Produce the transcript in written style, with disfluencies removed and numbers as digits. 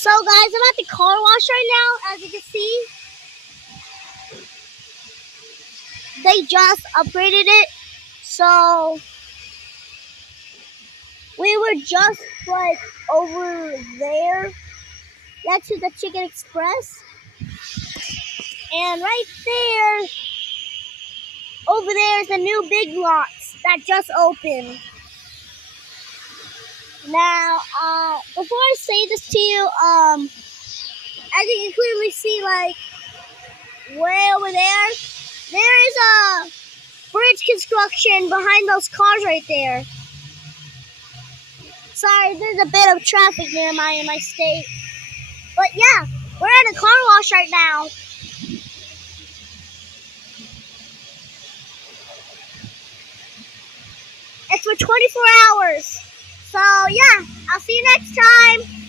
So guys, I'm at the car wash right now. As you can see, they just upgraded it. So we were just like over there next to the Chicken Express. And right there, over there is the new Big Lots that just opened. Now, before I say this to you, as you can clearly see, like way over there is a bridge construction behind those cars right there. Sorry, there's a bit of traffic near my state. But yeah, we're at a car wash right now. It's for 24 hours. So yeah, I'll see you next time.